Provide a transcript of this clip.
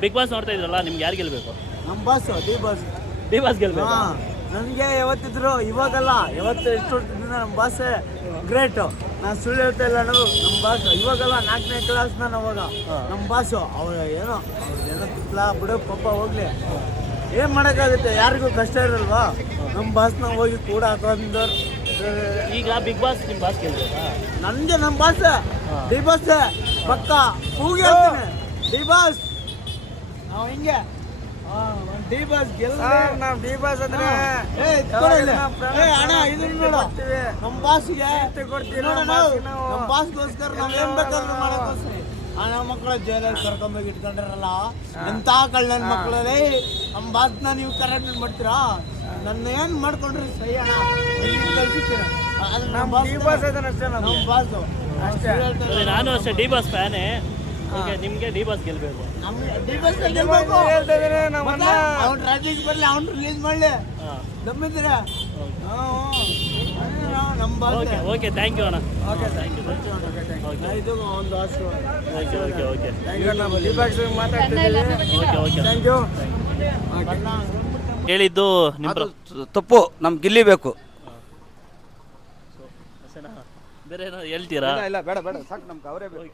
Big boss ನೋಡ್ತಾ ಇದ್ರಲ್ಲ, ನಿಮ್ಗೆ ಯಾರು ಗೆಲ್ಬೇಕು? ನಮ್ಮ ಬಾಸ್ ಡಿ ಬಾಸ್ ಗೆಲ್ಬೇಕು. ನನಗೆ ಯಾವತ್ತಿದ್ರು ಇವಾಗಲ್ಲ, ಯಾವತ್ತು ಎಷ್ಟು ನಮ್ಮ ಬಾಸ್ ಗ್ರೇಟು. ನಾನು ಸುಳ್ಳು ಹೇಳ್ತಾ ಇಲ್ಲ, ನಮ್ಮ ಬಾಸ್ ಇವಾಗಲ್ಲ 4ನೇ ಕ್ಲಾಸ್ ನಾನು ಅವಾಗ. ನಮ್ಮ ಬಾಸು ಅವ್ರು ಏನೋ ತಿಪ್ಪಲ ಬಿಡೋ ಪಾಪ ಹೋಗ್ಲಿ, ಏನು ಮಾಡೋಕ್ಕಾಗುತ್ತೆ, ಯಾರಿಗೂ ಕಷ್ಟ ಇರಲ್ವಾ. ನಮ್ಮ ಬಾಸ್ನ ಹೋಗಿ ಕೂಡ ಹಾಕೊಂಡವ್ರು. ಈಗ ಬಿಗ್ ಬಾಸ್ ನಿಮ್ಮ ಬಾಸ್ ಗೆಲ್ಬೇಕಾ? ನನಗೆ ನಮ್ಮ ಬಾಸ್ ಡಿ ಬಾಸ್ ಪಕ್ಕ ಕೂಗಿ ಹೇಳ್ತೀನಿ, ಡಿ ಬಾಸ್ ನಾವು ಹಿಂಗೆ ಡಿ ಬಾಸ್ ನಾವು ಡಿ ಬಾಸ್ ಅಂದ್ರೆ ಅಣ್ಣ ಇದನ್ನ ನೋಡು, ನಮ್ಮ ಬಾಸ್ಗೆ ಕೊಡ್ತೀವಿ. ನಮ್ಮ ಬಾಸ್ಗೋಸ್ಕರ ನಾವು ಏನ್ ಬೇಕಾದ್ರೂ ಮಾಡೋಕ್ಕೋಸ್ಕರ ನಮ್ಮ ಮಕ್ಕಳ ಜೈಲಲ್ಲಿ ಕರ್ಕೊಂಡೋಗಿ ಇಟ್ಕೊಂಡ್ರಲ್ಲ, ಎಂಥ ಕಳ್ಳನ ಮಕ್ಕಳಲ್ಲಿ ನಮ್ಮ ಬಾಸ್ನ ನೀವು ಕರೆಕ್ಟ್ ಮಾಡ್ತೀರಾ? ನನ್ನ ಏನ್ ಮಾಡ್ಕೊಂಡ್ರಿ ಸೈ ಅಣ್ಣ, ಕಲ್ಸಿರ್ತೀರ. ನಮ್ಮ ಬಾಸು ಅಷ್ಟೇ. ನಾನು ಅಷ್ಟೇ ಡಿ ಬಾಸ್ ಫ್ಯಾನೇ. ನಿಮ್ಗೆ ಡಿ ಬಾಸ್ ಗೆಲ್ಬೇಕು. ಅವ್ನು ರಾಜೇಶ್ ಬರ್ಲಿ, ಅವ್ನು ರಿಲೀಸ್ ಮಾಡ್ಲಿ, ದಮ್ಮಿದ್ದೀರ ನಮ್ಮ ಬಾಸ್. ಓಕೆ, ಥ್ಯಾಂಕ್ ಯು ಅಣ್ಣ. Okay thank you. ಇದು ಒಂದು ಆಸು. Okay thank you. ಹೇಳಿದ್ದು ನಿಮ್ಮ ತಪ್ಪು, ನಮ್ಗೆ ಗೆಲ್ಲಿಬೇಕು. ಬೇರೆ ಏನೋ ಹೇಳ್ತೀರಾ? ಇಲ್ಲ ಬೇಡ ಸಾಕು, ನಮ್ಗೆ ಅವರೇ ಬೇಕು.